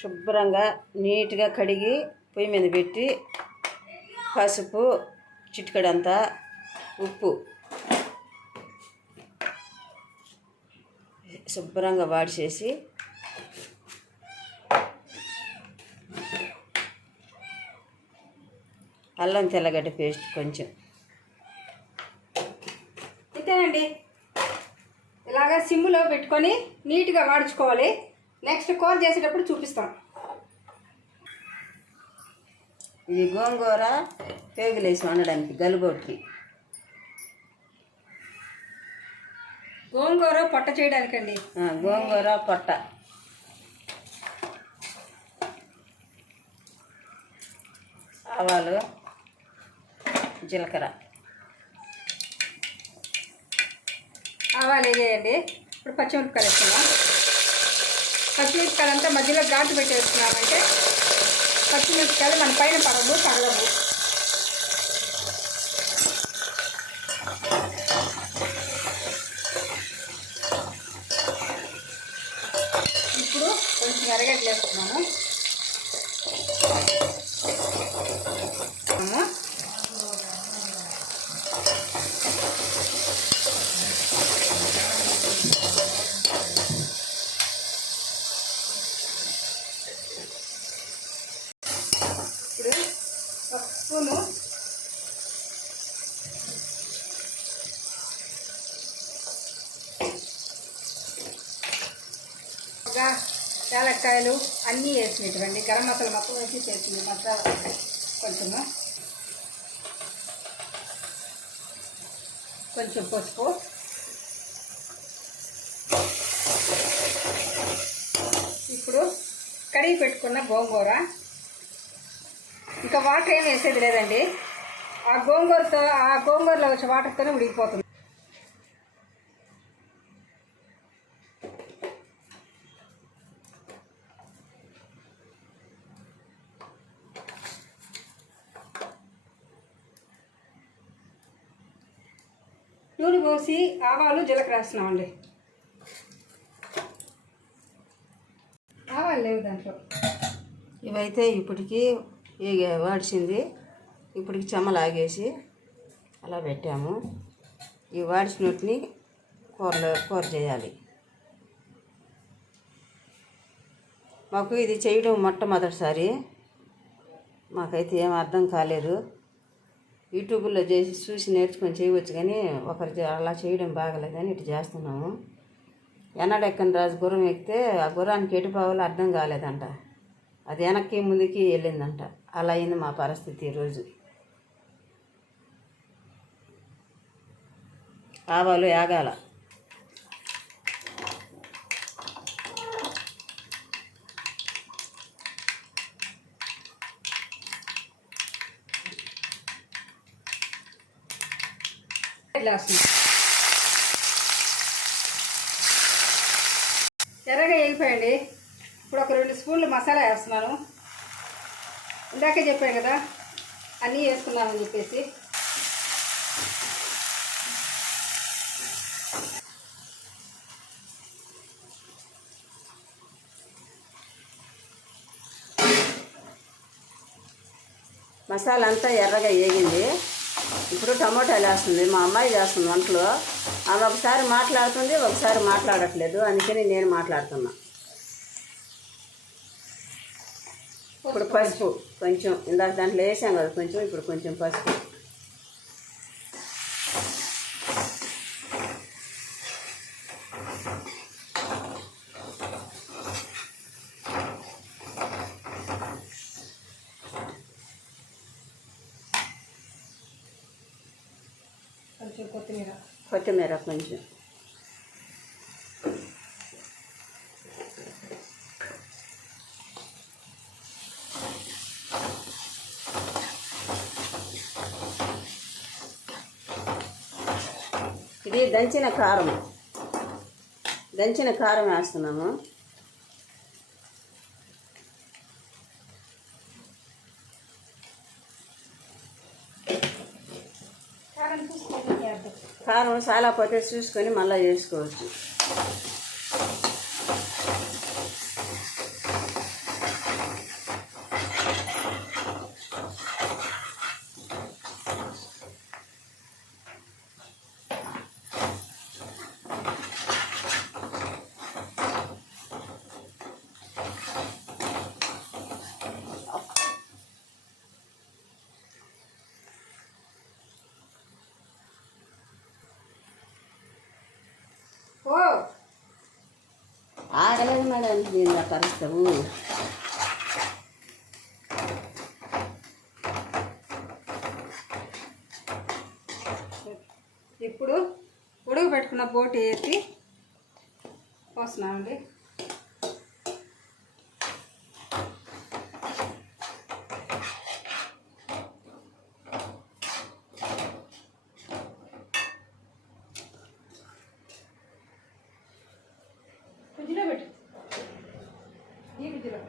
శుభ్రంగా నీట్గా కడిగి పొయ్యి మీద పెట్టి పసుపు చిటికెడంతా ఉప్పు శుభ్రంగా వాడిచేసి అల్లం తెల్లగడ్డ పేస్ట్ కొంచెం ఇంతేనండి. ఇలాగా సిమ్లో పెట్టుకొని నీట్గా వాడుచుకోవాలి. నెక్స్ట్ కూర చేసేటప్పుడు చూపిస్తాం. ఇది గోంగూర పేగులేసి వండడానికి గలుబొట్టి. గోంగూర పొట్ట చేయడానికండి. గోంగూర పొట్ట. ఆవాలు జీలకర్ర ఆవాలు వేసేయండి. ఇప్పుడు పచ్చిమిరపకాయలు వేస్తున్నాం. పచ్చిమిరపకాయలు అంతా మధ్యలో ఘాటు పెట్టి వేస్తున్నామంటే పచ్చిమిరపకాయలు మన పైన పడవు తగలవు. ఇప్పుడు కొంచెం ఎర్రగడ్డలు వేస్తున్నాము. ఇప్పుడు ఒక స్పూను యాలక్కాయలు అన్నీ వేసినటువంటి గరం మసాలా మొత్తం వేసి చేసింది మసాలా కొంచెం పసుపు, ఇప్పుడు కడిగి పెట్టుకున్న గోంగూర. ఇంకా వాటర్ ఏం వేసేది లేదండి. ఆ గోంగూరలో వచ్చే వాటర్తోనే ఉడికిపోతుంది. నూనె పోసి ఆవాలు జీలకర్ర వేస్తున్నామండి. ఆవాలు లేవు దాంట్లో. ఇవైతే ఇప్పటికి వాడిసింది. ఇప్పటికి చెమ్మలాగేసి అలా పెట్టాము. ఈ వాడిసినట్టుని కూర చేయాలి. మాకు ఇది చేయడం మొట్టమొదటిసారి. మాకైతే ఏం అర్థం కాలేదు. యూట్యూబ్లో చూసి నేర్చుకొని చేయవచ్చు, కానీ ఒకరు అలా చేయడం బాగలేదని ఇటు చేస్తున్నాము. ఎన్నడెక్కని రాజు గుర్రం ఎక్కితే ఆ గుర్రానికి ఎటు పోవాలో అర్థం కాలేదంట. అది వెనక్కి ముందుకి వెళ్ళిందంట. అలా అయింది మా పరిస్థితి ఈరోజు. ఆవాలు యాగాల. ఎర్రగా వేగిపోయండి. ఇప్పుడు ఒక 2 స్పూన్లు మసాలా వేస్తున్నాను. ఇందాకే చెప్పాను కదా అన్నీ వేసుకున్నానని చెప్పేసి. మసాలా అంతా ఎర్రగా వేగింది. ఇప్పుడు టమోటాలు వేస్తుంది. మా అమ్మాయి చేస్తుంది వంటలో. ఆమె ఒకసారి మాట్లాడుతుంది, ఒకసారి మాట్లాడట్లేదు. అందుకని నేను మాట్లాడుతున్నా. ఇప్పుడు పసుపు కొంచెం, ఇందాక దాంట్లో వేసాం కదా కొంచెం, ఇప్పుడు కొంచెం పసుపు. కొంచెం కొత్తిమీర కొంచెం. ఇది దంచిన కారం వేస్తున్నాము. కారం చాలా పోతే చూసుకొని మళ్ళీ చేసుకోవచ్చు. బాగానే ఉన్నాడంటే దీన్ని అట్టరుస్తావు. ఇప్పుడు ఉడకబెట్టుకున్న బోటి వేసి పోస్తున్నామండి. ఫ్రిడ్జ్లో పెట్టు, ఈ ఫ్రిడ్జ్లో.